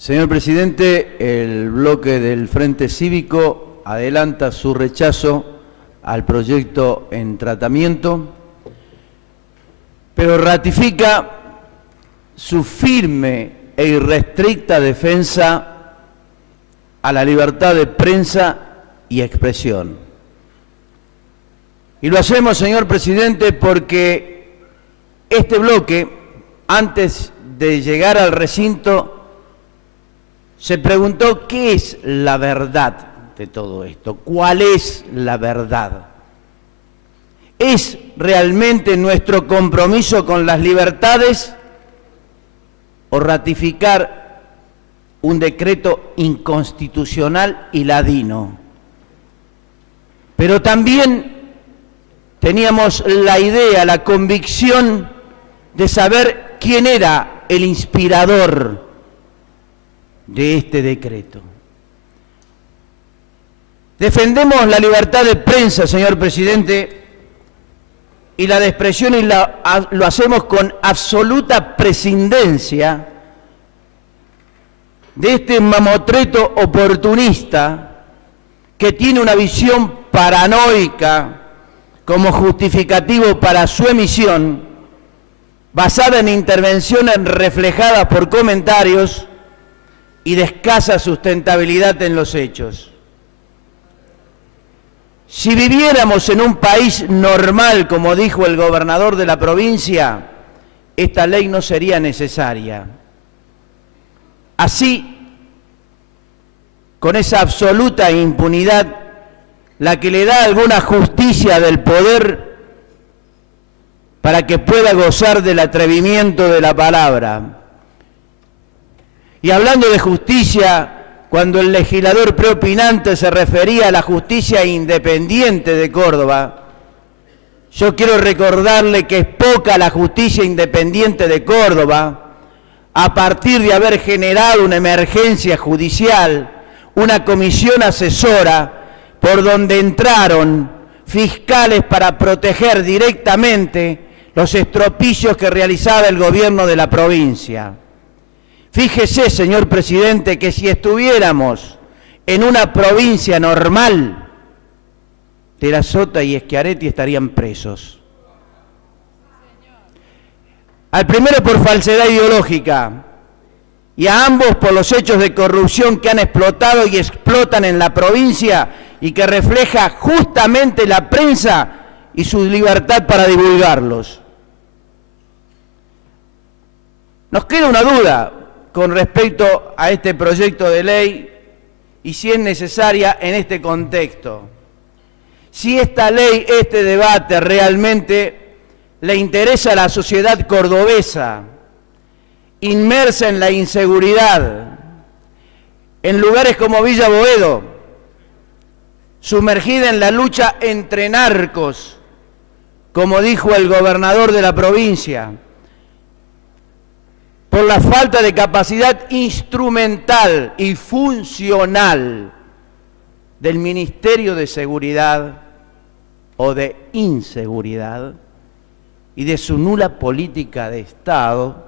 Señor presidente, el bloque del Frente Cívico adelanta su rechazo al proyecto en tratamiento, pero ratifica su firme e irrestricta defensa a la libertad de prensa y expresión. Y lo hacemos, señor presidente, porque este bloque, antes de llegar al recinto, se preguntó qué es la verdad de todo esto, cuál es la verdad. ¿Es realmente nuestro compromiso con las libertades o ratificar un decreto inconstitucional y ladino? Pero también teníamos la idea, la convicción de saber quién era el inspirador de este decreto. Defendemos la libertad de prensa, señor presidente, y la de expresión, y lo hacemos con absoluta prescindencia de este mamotreto oportunista que tiene una visión paranoica como justificativo para su emisión, basada en intervenciones reflejadas por comentarios y de escasa sustentabilidad en los hechos. Si viviéramos en un país normal, como dijo el gobernador de la provincia, esta ley no sería necesaria. Así, con esa absoluta impunidad, la que le da alguna justicia del poder para que pueda gozar del atrevimiento de la palabra. Y hablando de justicia, cuando el legislador preopinante se refería a la justicia independiente de Córdoba, yo quiero recordarle que es poca la justicia independiente de Córdoba, a partir de haber generado una emergencia judicial, una comisión asesora, por donde entraron fiscales para proteger directamente los estropicios que realizaba el gobierno de la provincia. Fíjese, señor presidente, que si estuviéramos en una provincia normal, De la Sota y Schiaretti estarían presos. Al primero por falsedad ideológica y a ambos por los hechos de corrupción que han explotado y explotan en la provincia y que refleja justamente la prensa y su libertad para divulgarlos. Nos queda una duda con respecto a este proyecto de ley y si es necesaria en este contexto. Si esta ley, este debate realmente le interesa a la sociedad cordobesa, inmersa en la inseguridad, en lugares como Villa Boedo, sumergida en la lucha entre narcos, como dijo el gobernador de la provincia, por la falta de capacidad instrumental y funcional del Ministerio de Seguridad o de Inseguridad y de su nula política de Estado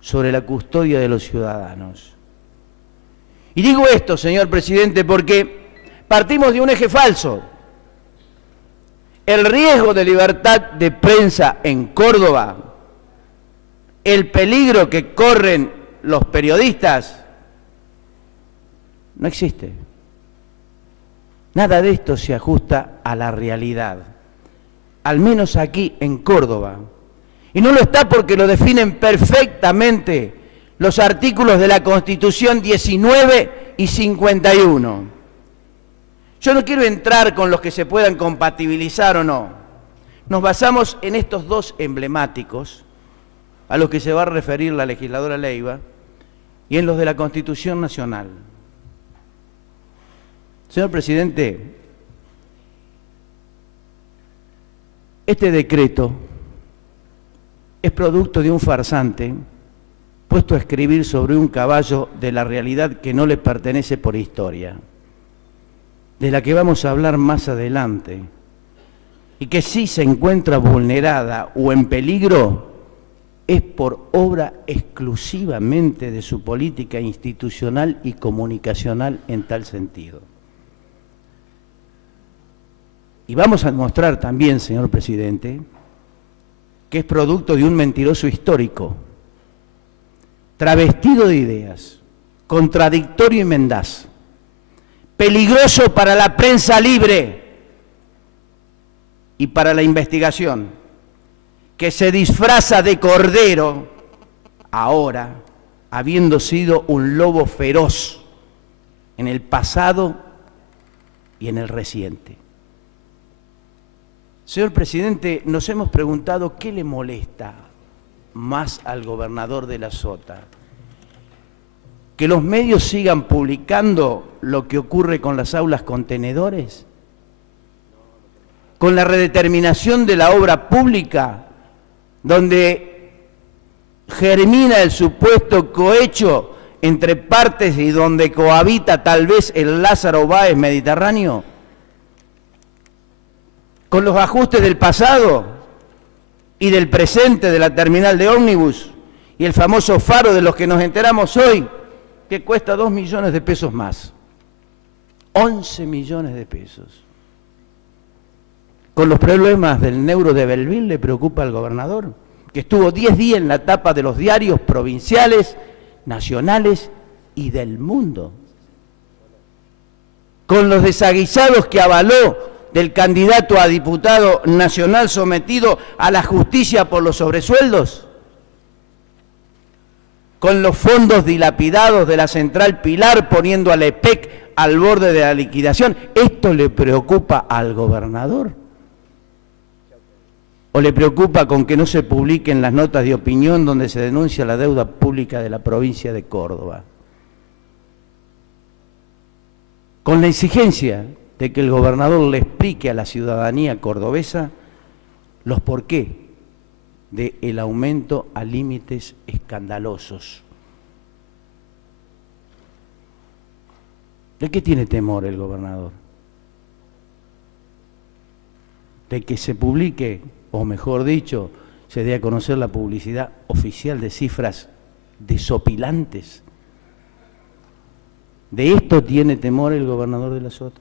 sobre la custodia de los ciudadanos. Y digo esto, señor presidente, porque partimos de un eje falso. El riesgo de libertad de prensa en Córdoba, el peligro que corren los periodistas, no existe. Nada de esto se ajusta a la realidad, al menos aquí en Córdoba. Y no lo está porque lo definen perfectamente los artículos de la Constitución 19 y 51. Yo no quiero entrar con los que se puedan compatibilizar o no. Nos basamos en estos dos emblemáticos, a los que se va a referir la legisladora Leiva, y en los de la Constitución Nacional. Señor presidente, este decreto es producto de un farsante puesto a escribir sobre un caballo de la realidad que no le pertenece por historia, de la que vamos a hablar más adelante, y que sí se encuentra vulnerada o en peligro es por obra exclusivamente de su política institucional y comunicacional en tal sentido. Y vamos a demostrar también, señor presidente, que es producto de un mentiroso histórico, travestido de ideas, contradictorio y mendaz, peligroso para la prensa libre y para la investigación, que se disfraza de cordero ahora, habiendo sido un lobo feroz en el pasado y en el reciente. Señor presidente, nos hemos preguntado qué le molesta más al gobernador de la Sota. ¿Que los medios sigan publicando lo que ocurre con las aulas contenedores? ¿Con la redeterminación de la obra pública, donde germina el supuesto cohecho entre partes y donde cohabita tal vez el Lázaro Báez mediterráneo? ¿Con los ajustes del pasado y del presente de la terminal de ómnibus y el famoso faro de los que nos enteramos hoy, que cuesta 2 millones de pesos más? 11 millones de pesos. ¿Con los problemas del Neuro de Belleville le preocupa al gobernador, que estuvo 10 días en la tapa de los diarios provinciales, nacionales y del mundo? ¿Con los desaguisados que avaló del candidato a diputado nacional sometido a la justicia por los sobresueldos? ¿Con los fondos dilapidados de la Central Pilar poniendo al EPEC al borde de la liquidación? ¿Esto le preocupa al gobernador? ¿O le preocupa con que no se publiquen las notas de opinión donde se denuncia la deuda pública de la provincia de Córdoba? Con la exigencia de que el gobernador le explique a la ciudadanía cordobesa los porqué del aumento a límites escandalosos. ¿De qué tiene temor el gobernador? ¿De que se publique, o mejor dicho, se dé a conocer la publicidad oficial de cifras desopilantes? ¿De esto tiene temor el gobernador de la Sota?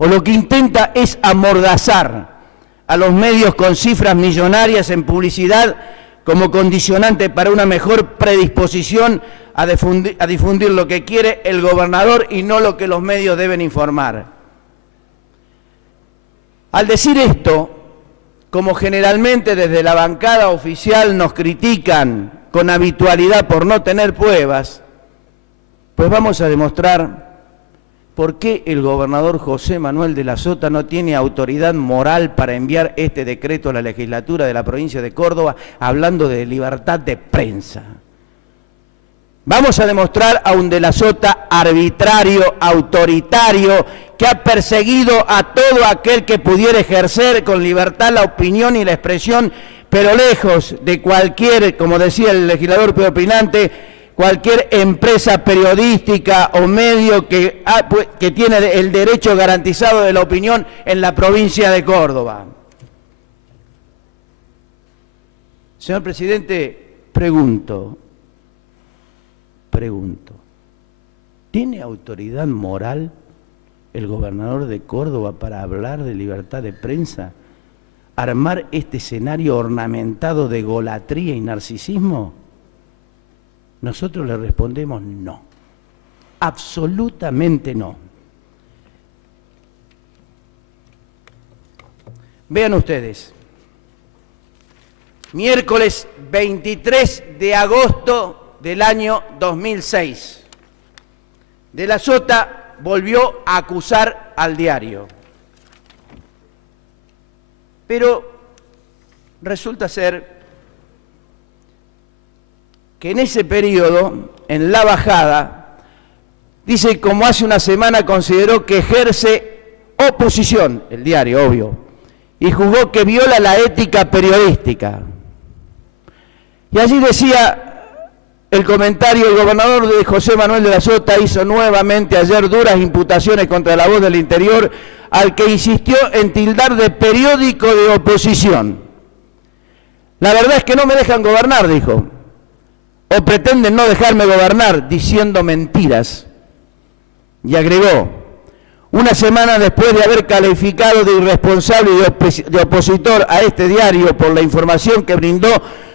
¿O lo que intenta es amordazar a los medios con cifras millonarias en publicidad como condicionante para una mejor predisposición a difundir lo que quiere el gobernador y no lo que los medios deben informar? Al decir esto, como generalmente desde la bancada oficial nos critican con habitualidad por no tener pruebas, pues vamos a demostrar por qué el gobernador José Manuel de la Sota no tiene autoridad moral para enviar este decreto a la legislatura de la provincia de Córdoba hablando de libertad de prensa. Vamos a demostrar a un de la Sota arbitrario, autoritario, que ha perseguido a todo aquel que pudiera ejercer con libertad la opinión y la expresión, pero lejos de cualquier, como decía el legislador preopinante, cualquier empresa periodística o medio que tiene el derecho garantizado de la opinión en la provincia de Córdoba. Señor presidente, pregunto, ¿tiene autoridad moral el gobernador de Córdoba para hablar de libertad de prensa? ¿Armar este escenario ornamentado de golatría y narcisismo? Nosotros le respondemos no, absolutamente no. Vean ustedes, miércoles 23 de agosto del año 2006, de la Sota volvió a acusar al diario. Pero resulta ser que en ese periodo, en la bajada, dice como hace una semana consideró que ejerce oposición, el diario, obvio, y juzgó que viola la ética periodística. Y allí decía el comentario, el gobernador de José Manuel de la Sota hizo nuevamente ayer duras imputaciones contra La Voz del Interior, al que insistió en tildar de periódico de oposición. La verdad es que no me dejan gobernar, dijo, o pretenden no dejarme gobernar diciendo mentiras. Y agregó, una semana después de haber calificado de irresponsable y de opositor a este diario por la información que brindó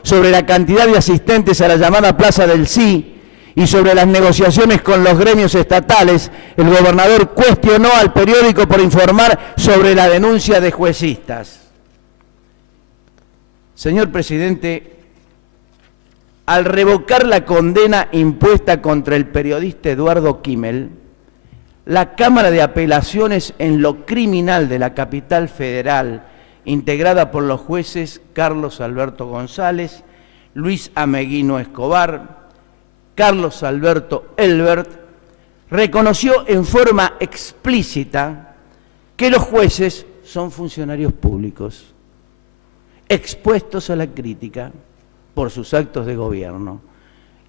sobre la cantidad de asistentes a la llamada Plaza del Sí y sobre las negociaciones con los gremios estatales, el gobernador cuestionó al periódico por informar sobre la denuncia de juecistas. Señor presidente, al revocar la condena impuesta contra el periodista Eduardo Kimmel, la Cámara de Apelaciones en lo criminal de la capital federal, integrada por los jueces Carlos Alberto González, Luis Ameguino Escobar, Carlos Alberto Elbert, reconoció en forma explícita que los jueces son funcionarios públicos, expuestos a la crítica por sus actos de gobierno,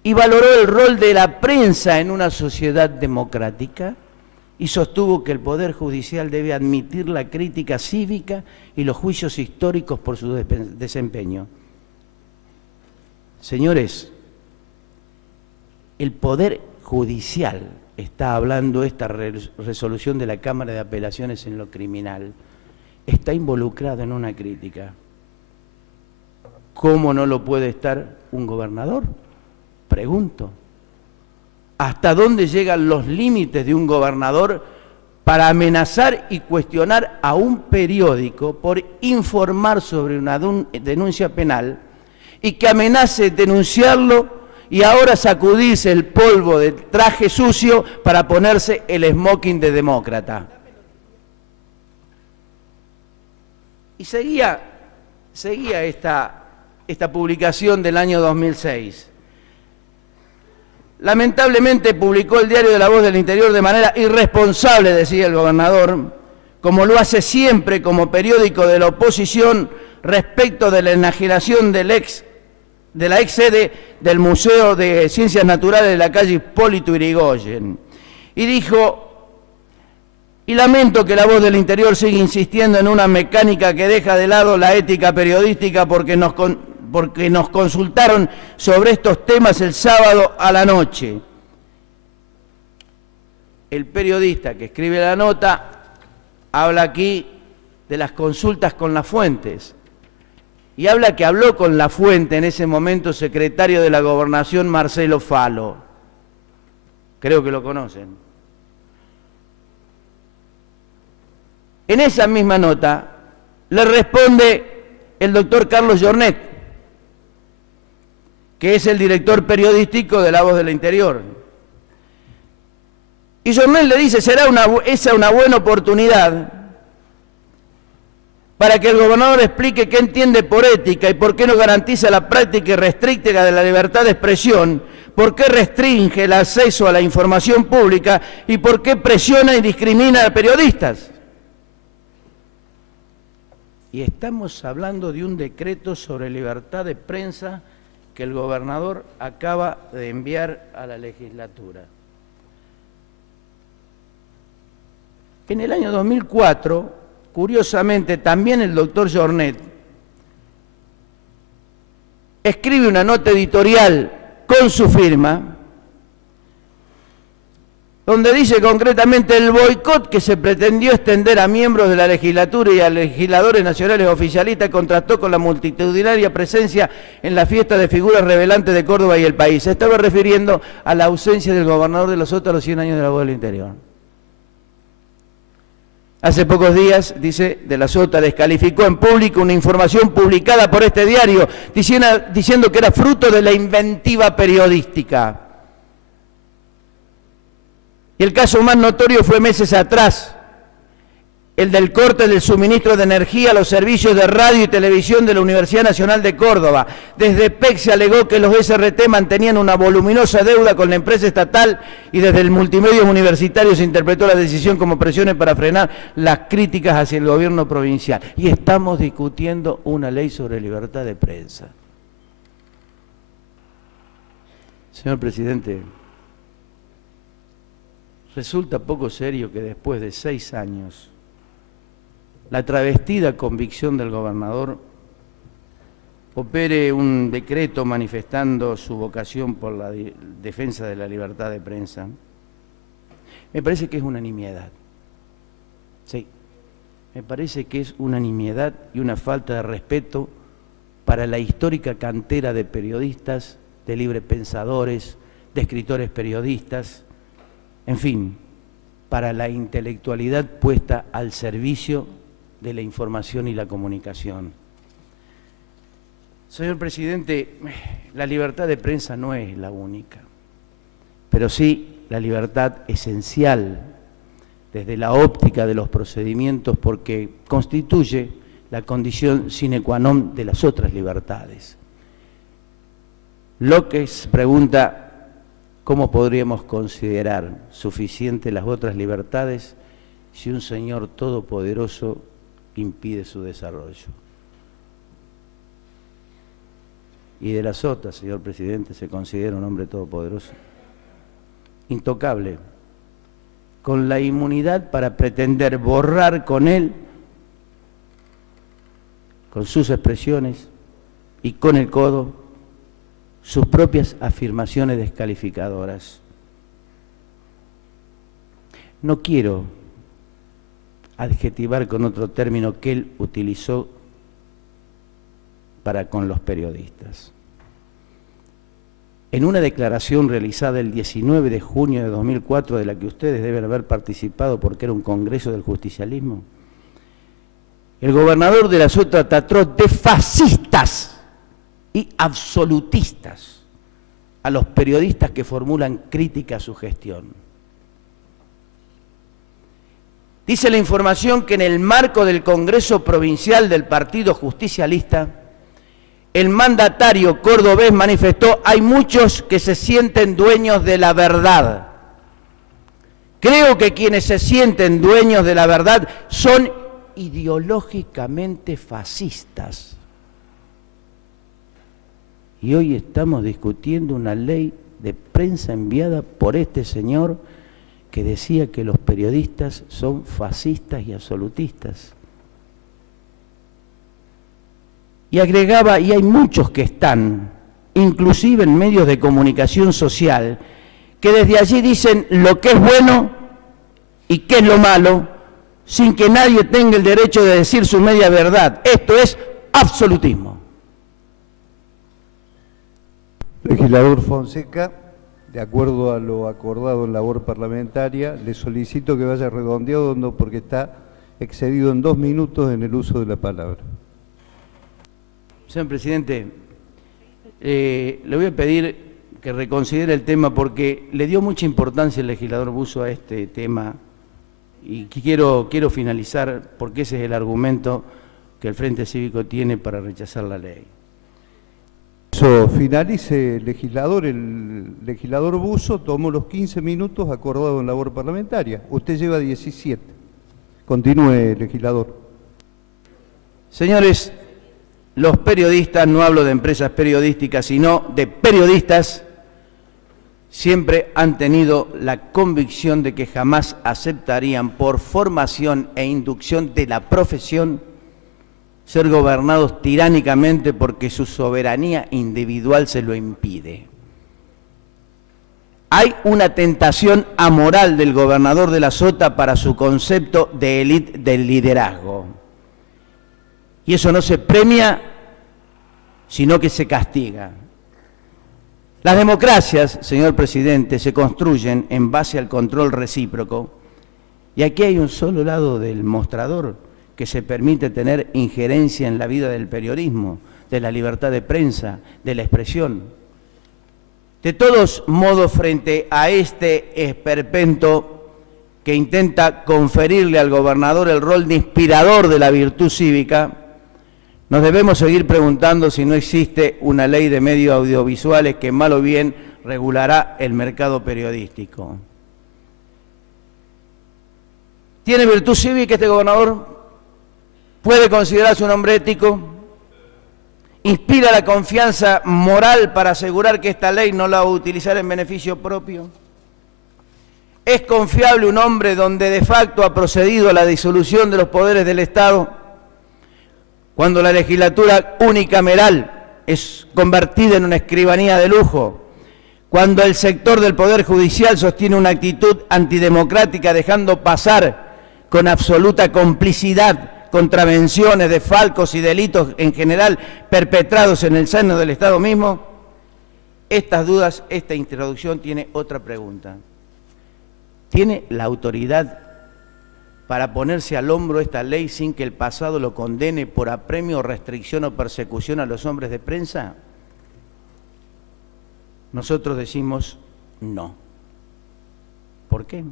y valoró el rol de la prensa en una sociedad democrática y sostuvo que el Poder Judicial debe admitir la crítica cívica y los juicios históricos por su desempeño. Señores, el Poder Judicial, está hablando esta resolución de la Cámara de Apelaciones en lo criminal, está involucrado en una crítica. ¿Cómo no lo puede estar un gobernador? Pregunto. ¿Hasta dónde llegan los límites de un gobernador para amenazar y cuestionar a un periódico por informar sobre una denuncia penal y que amenace denunciarlo y ahora sacudirse el polvo del traje sucio para ponerse el smoking de demócrata? Y seguía esta publicación del año 2006. Lamentablemente publicó el diario de La Voz del Interior de manera irresponsable, decía el gobernador, como lo hace siempre como periódico de la oposición respecto de la enajenación de la ex sede del Museo de Ciencias Naturales de la calle Hipólito Yrigoyen. Y dijo, y lamento que La Voz del Interior siga insistiendo en una mecánica que deja de lado la ética periodística porque nos consultaron sobre estos temas el sábado a la noche. El periodista que escribe la nota habla aquí de las consultas con las fuentes y habla que habló con la fuente en ese momento secretario de la Gobernación Marcelo Falo. Creo que lo conocen. En esa misma nota le responde el doctor Carlos Jornet, que es el director periodístico de La Voz del Interior. Y Jornet le dice, será esa una buena oportunidad para que el gobernador explique qué entiende por ética y por qué no garantiza la práctica irrestricta de la libertad de expresión, por qué restringe el acceso a la información pública y por qué presiona y discrimina a periodistas. Y estamos hablando de un decreto sobre libertad de prensa que el gobernador acaba de enviar a la legislatura. En el año 2004, curiosamente, también el doctor Jornet escribe una nota editorial con su firma, donde dice concretamente el boicot que se pretendió extender a miembros de la legislatura y a legisladores nacionales oficialistas contrastó con la multitudinaria presencia en la fiesta de figuras revelantes de Córdoba y el país. Se estaba refiriendo a la ausencia del gobernador de los Sotos a los 100 años de La Voz del Interior. Hace pocos días, dice, de la Sota descalificó en público una información publicada por este diario diciendo que era fruto de la inventiva periodística. Y el caso más notorio fue meses atrás, el del corte del suministro de energía a los servicios de radio y televisión de la Universidad Nacional de Córdoba. Desde PEC se alegó que los SRT mantenían una voluminosa deuda con la empresa estatal y desde el multimedia universitario se interpretó la decisión como presiones para frenar las críticas hacia el gobierno provincial. Y estamos discutiendo una ley sobre libertad de prensa. Señor presidente, resulta poco serio que después de 6 años la travestida convicción del gobernador opere un decreto manifestando su vocación por la defensa de la libertad de prensa, me parece que es una nimiedad. Sí, me parece que es una nimiedad y una falta de respeto para la histórica cantera de periodistas, de librepensadores, de escritores periodistas, en fin, para la intelectualidad puesta al servicio de la información y la comunicación. Señor presidente, la libertad de prensa no es la única, pero sí la libertad esencial desde la óptica de los procedimientos, porque constituye la condición sine qua non de las otras libertades. Locke pregunta cómo podríamos considerar suficientes las otras libertades si un Señor todopoderoso impide su desarrollo. Y de las otras, señor presidente, se considera un hombre todopoderoso, intocable, con la inmunidad para pretender borrar con él, con sus expresiones y con el codo, sus propias afirmaciones descalificadoras. No quiero adjetivar con otro término que él utilizó para con los periodistas. En una declaración realizada el 19 de junio de 2004, de la que ustedes deben haber participado porque era un congreso del justicialismo, el gobernador de la Sota trató de fascistas y absolutistas a los periodistas que formulan crítica a su gestión. Dice la información que en el marco del Congreso Provincial del Partido Justicialista, el mandatario cordobés manifestó: hay muchos que se sienten dueños de la verdad. Creo que quienes se sienten dueños de la verdad son ideológicamente fascistas. Y hoy estamos discutiendo una ley de prensa enviada por este señor que decía que los periodistas son fascistas y absolutistas. Y agregaba, y hay muchos que están, inclusive en medios de comunicación social, que desde allí dicen lo que es bueno y qué es lo malo, sin que nadie tenga el derecho de decir su media verdad. Esto es absolutismo. Legislador Fonseca, de acuerdo a lo acordado en labor parlamentaria, le solicito que vaya redondeando porque está excedido en 2 minutos en el uso de la palabra. Señor presidente, le voy a pedir que reconsidere el tema porque le dio mucha importancia el legislador Busso a este tema y quiero finalizar porque ese es el argumento que el Frente Cívico tiene para rechazar la ley. Eso, finalice, legislador. El legislador Busso tomó los 15 minutos acordados en labor parlamentaria. Usted lleva 17. Continúe, legislador. Señores, los periodistas, no hablo de empresas periodísticas, sino de periodistas, siempre han tenido la convicción de que jamás aceptarían por formación e inducción de la profesión ser gobernados tiránicamente porque su soberanía individual se lo impide. Hay una tentación amoral del gobernador de la Sota para su concepto de élite del liderazgo. Y eso no se premia, sino que se castiga. Las democracias, señor presidente, se construyen en base al control recíproco. Y aquí hay un solo lado del mostrador que se permite tener injerencia en la vida del periodismo, de la libertad de prensa, de la expresión. De todos modos, frente a este esperpento que intenta conferirle al gobernador el rol de inspirador de la virtud cívica, nos debemos seguir preguntando si no existe una ley de medios audiovisuales que mal o bien regulará el mercado periodístico. ¿Tiene virtud cívica este gobernador? ¿Puede considerarse un hombre ético? ¿Inspira la confianza moral para asegurar que esta ley no la va a utilizar en beneficio propio? ¿Es confiable un hombre donde de facto ha procedido a la disolución de los poderes del Estado, cuando la legislatura unicameral es convertida en una escribanía de lujo, cuando el sector del Poder Judicial sostiene una actitud antidemocrática, dejando pasar con absoluta complicidad contravenciones, desfalcos y delitos en general perpetrados en el seno del Estado mismo, estas dudas, esta introducción tiene otra pregunta. ¿Tiene la autoridad para ponerse al hombro esta ley sin que el pasado lo condene por apremio, restricción o persecución a los hombres de prensa? Nosotros decimos no. ¿Por qué?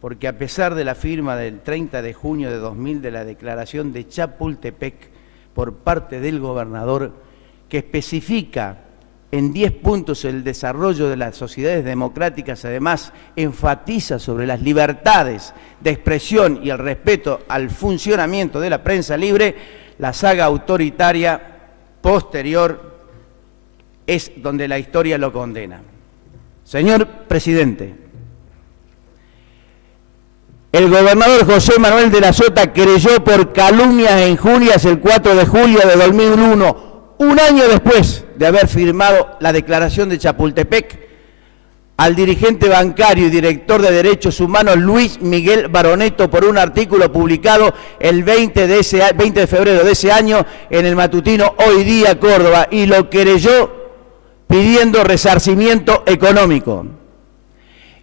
Porque a pesar de la firma del 30 de junio de 2000 de la declaración de Chapultepec por parte del gobernador, que especifica en 10 puntos el desarrollo de las sociedades democráticas, además enfatiza sobre las libertades de expresión y el respeto al funcionamiento de la prensa libre, la saga autoritaria posterior es donde la historia lo condena. Señor presidente, el gobernador José Manuel de la Sota creyó por calumnias e injurias el 4 de julio de 2001, un año después de haber firmado la declaración de Chapultepec, al dirigente bancario y director de Derechos Humanos Luis Miguel Baroneto por un artículo publicado el 20 de febrero de ese año en el matutino Hoy Día Córdoba, y lo querelló pidiendo resarcimiento económico.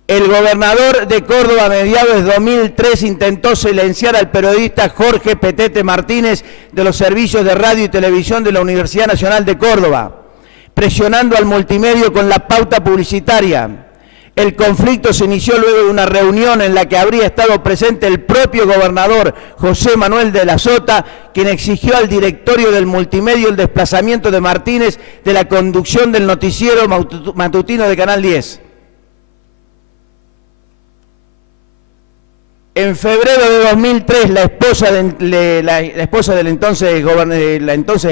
El gobernador de Córdoba a mediados de 2003 intentó silenciar al periodista Jorge Petete Martínez de los servicios de radio y televisión de la Universidad Nacional de Córdoba, presionando al multimedio con la pauta publicitaria. El conflicto se inició luego de una reunión en la que habría estado presente el propio gobernador José Manuel de la Sota, quien exigió al directorio del multimedio el desplazamiento de Martínez de la conducción del noticiero matutino de Canal 10. En febrero de 2003, la esposa del entonces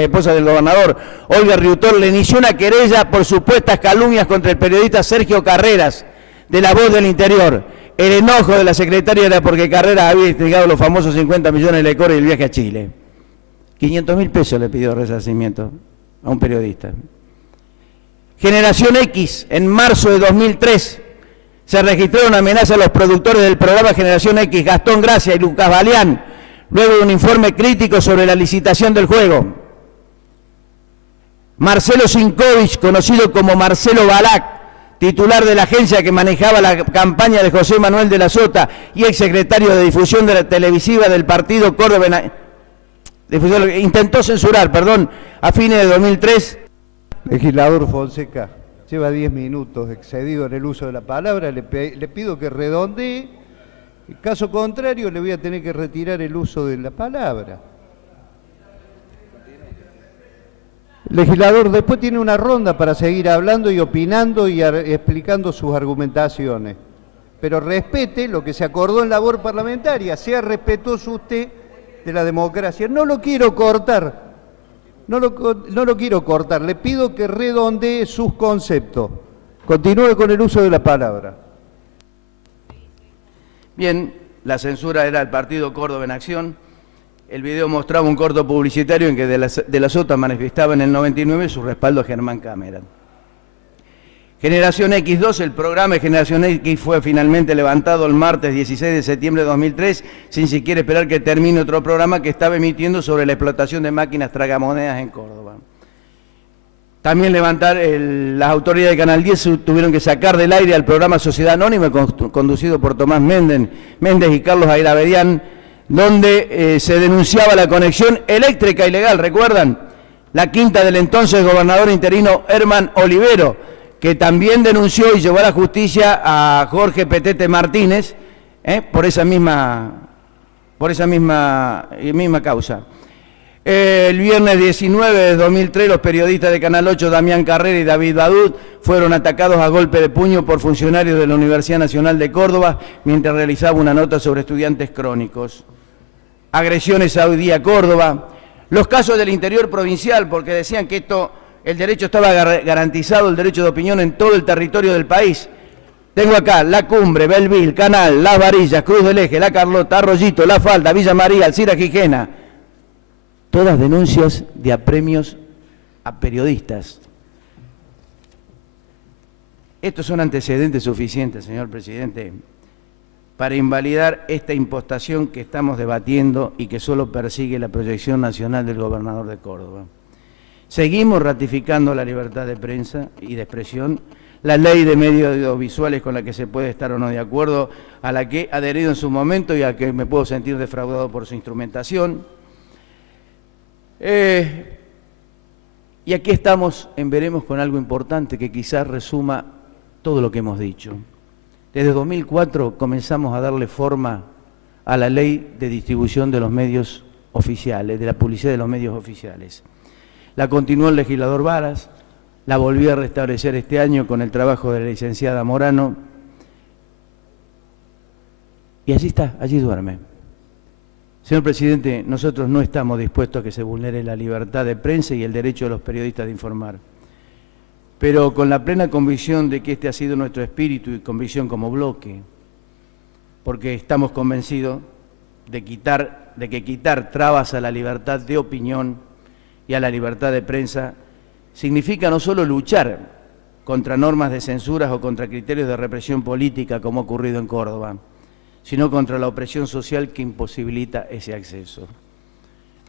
esposa del gobernador, Olga Riutor, le inició una querella por supuestas calumnias contra el periodista Sergio Carreras, de La Voz del Interior. El enojo de la secretaria era porque Carreras había entregado los famosos 50 millones de lecores y el viaje a Chile. 500.000 pesos le pidió resarcimiento a un periodista. Generación X, en marzo de 2003, se registraron amenazas a los productores del programa Generación X, Gastón Gracia y Lucas Balián, luego de un informe crítico sobre la licitación del juego. Marcelo Sinkovich, conocido como Marcelo Balac, titular de la agencia que manejaba la campaña de José Manuel de la Sota y exsecretario de difusión de la televisiva del partido Córdoba, intentó censurar, a fines de 2003. Legislador Fonseca, lleva 10 minutos excedido en el uso de la palabra, le pido que redondee, en caso contrario le voy a tener que retirar el uso de la palabra. Legislador, después tiene una ronda para seguir hablando y opinando y explicando sus argumentaciones, pero respete lo que se acordó en labor parlamentaria, sea respetuoso usted de la democracia. No lo quiero cortar. No lo quiero cortar, le pido que redondee sus conceptos. Continúe con el uso de la palabra. Bien, la censura era el partido Córdoba en Acción. El video mostraba un corto publicitario en que de la Sota manifestaba en el 99 su respaldo a Germán Cameron. Generación X2, el programa de Generación X fue finalmente levantado el martes 16 de septiembre de 2003, sin siquiera esperar que termine otro programa que estaba emitiendo sobre la explotación de máquinas tragamonedas en Córdoba. También las autoridades de Canal 10 tuvieron que sacar del aire al programa Sociedad Anónima, conducido por Tomás Méndez y Carlos Airavedián, donde se denunciaba la conexión eléctrica ilegal, ¿recuerdan? La quinta del entonces gobernador interino Herman Olivero, que también denunció y llevó a la justicia a Jorge Petete Martínez por esa misma causa. El viernes 19 de 2003, los periodistas de Canal 8, Damián Carrera y David Badud, fueron atacados a golpe de puño por funcionarios de la Universidad Nacional de Córdoba mientras realizaba una nota sobre estudiantes crónicos. Agresiones a Hoy Día Córdoba. Los casos del interior provincial, porque decían que el derecho estaba garantizado, el derecho de opinión en todo el territorio del país. Tengo acá La Cumbre, Belville, Canal, Las Varillas, Cruz del Eje, La Carlota, Arroyito, La Falda, Villa María, Alcira Quijena. Todas denuncias de apremios a periodistas. Estos son antecedentes suficientes, señor presidente, para invalidar esta impostación que estamos debatiendo y que solo persigue la proyección nacional del gobernador de Córdoba. Seguimos ratificando la libertad de prensa y de expresión, la ley de medios audiovisuales con la que se puede estar o no de acuerdo, a la que he adherido en su momento y a la que me puedo sentir defraudado por su instrumentación. Y aquí estamos en Veremos con algo importante que quizás resuma todo lo que hemos dicho. Desde 2004 comenzamos a darle forma a la ley de distribución de los medios oficiales, de la publicidad de los medios oficiales. La continuó el legislador Varas, la volvió a restablecer este año con el trabajo de la licenciada Morano, y allí está, allí duerme. Señor presidente, nosotros no estamos dispuestos a que se vulnere la libertad de prensa y el derecho de los periodistas de informar, pero con la plena convicción de que este ha sido nuestro espíritu y convicción como bloque, porque estamos convencidos de que quitar trabas a la libertad de opinión y a la libertad de prensa significa no solo luchar contra normas de censuras o contra criterios de represión política como ha ocurrido en Córdoba, sino contra la opresión social que imposibilita ese acceso.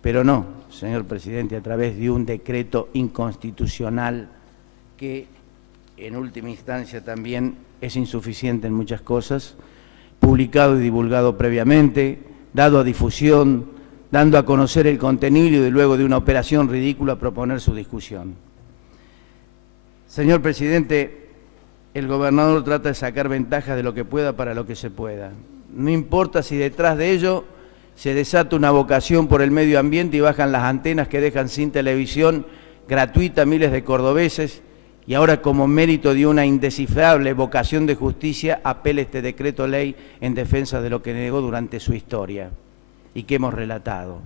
Pero no, señor presidente, a través de un decreto inconstitucional que en última instancia también es insuficiente en muchas cosas, publicado y divulgado previamente, dado a difusión, dando a conocer el contenido y luego de una operación ridícula proponer su discusión. Señor presidente, el gobernador trata de sacar ventaja de lo que pueda para lo que se pueda. No importa si detrás de ello se desata una vocación por el medio ambiente y bajan las antenas que dejan sin televisión gratuita a miles de cordobeses, y ahora como mérito de una indescifrable vocación de justicia apela este decreto ley en defensa de lo que negó durante su historia y que hemos relatado.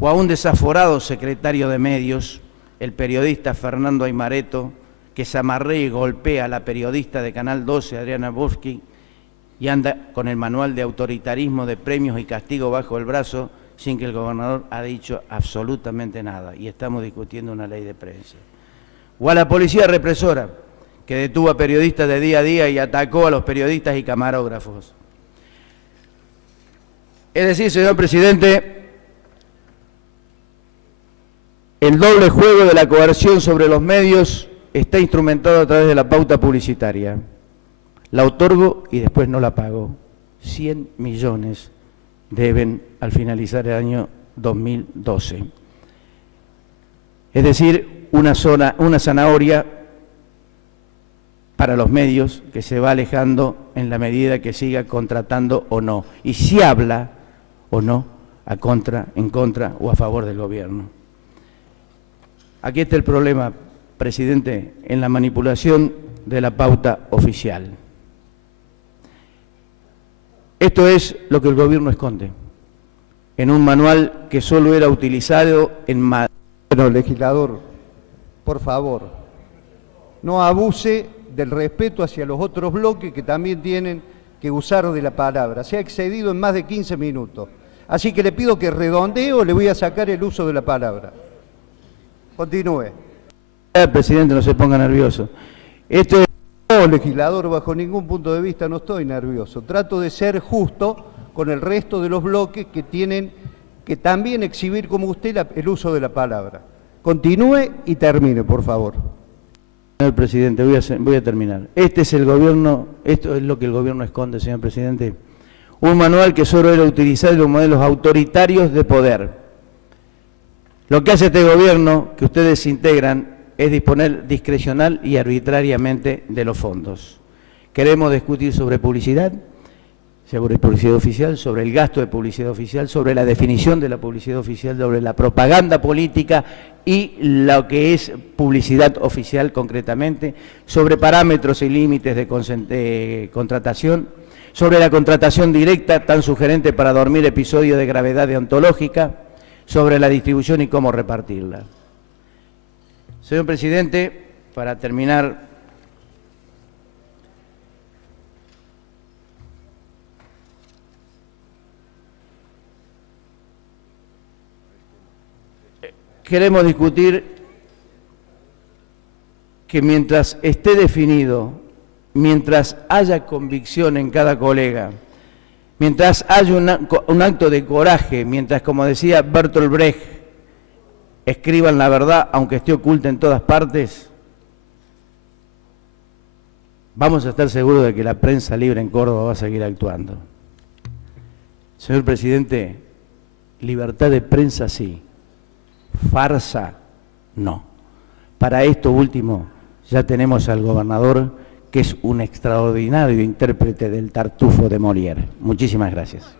O a un desaforado secretario de medios, el periodista Fernando Aymareto, que se amarrea y golpea a la periodista de Canal 12, Adriana Boschi, y anda con el manual de autoritarismo de premios y castigo bajo el brazo sin que el gobernador haya dicho absolutamente nada, y estamos discutiendo una ley de prensa. O a la policía represora, que detuvo a periodistas de día a día y atacó a los periodistas y camarógrafos. Es decir, señor presidente, el doble juego de la coerción sobre los medios está instrumentado a través de la pauta publicitaria. La otorgo y después no la pago. 100 millones deben al finalizar el año 2012. Es decir, una zanahoria para los medios que se va alejando en la medida que siga contratando o no. Y si habla o no en contra o a favor del gobierno. Aquí está el problema, presidente, en la manipulación de la pauta oficial. Esto es lo que el gobierno esconde en un manual que solo era utilizado en Madrid. Bueno, legislador, por favor, no abuse del respeto hacia los otros bloques que también tienen que usar de la palabra. Se ha excedido en más de 15 minutos. Así que le pido que redondee o le voy a sacar el uso de la palabra. Continúe. Presidente, no se ponga nervioso. Esto es... No, legislador, bajo ningún punto de vista no estoy nervioso. Trato de ser justo con el resto de los bloques que tienen que también exhibir como usted el uso de la palabra. Continúe y termine, por favor. Señor presidente, voy a terminar. Este es el gobierno, esto es lo que el gobierno esconde, señor presidente. Un manual que solo era utilizar los modelos autoritarios de poder. Lo que hace este gobierno, que ustedes integran, es disponer discrecional y arbitrariamente de los fondos. Queremos discutir sobre publicidad oficial, sobre el gasto de publicidad oficial, sobre la definición de la publicidad oficial, sobre la propaganda política y lo que es publicidad oficial concretamente, sobre parámetros y límites de contratación, sobre la contratación directa, tan sugerente para dormir episodios de gravedad deontológica, sobre la distribución y cómo repartirla. Señor presidente, para terminar, queremos discutir que mientras esté definido, mientras haya convicción en cada colega, mientras haya un acto de coraje, mientras, como decía Bertolt Brecht, escriban la verdad aunque esté oculta en todas partes, vamos a estar seguros de que la prensa libre en Córdoba va a seguir actuando. Señor presidente, libertad de prensa sí, farsa no. Para esto último ya tenemos al gobernador, que es un extraordinario intérprete del Tartufo de Molière. Muchísimas gracias.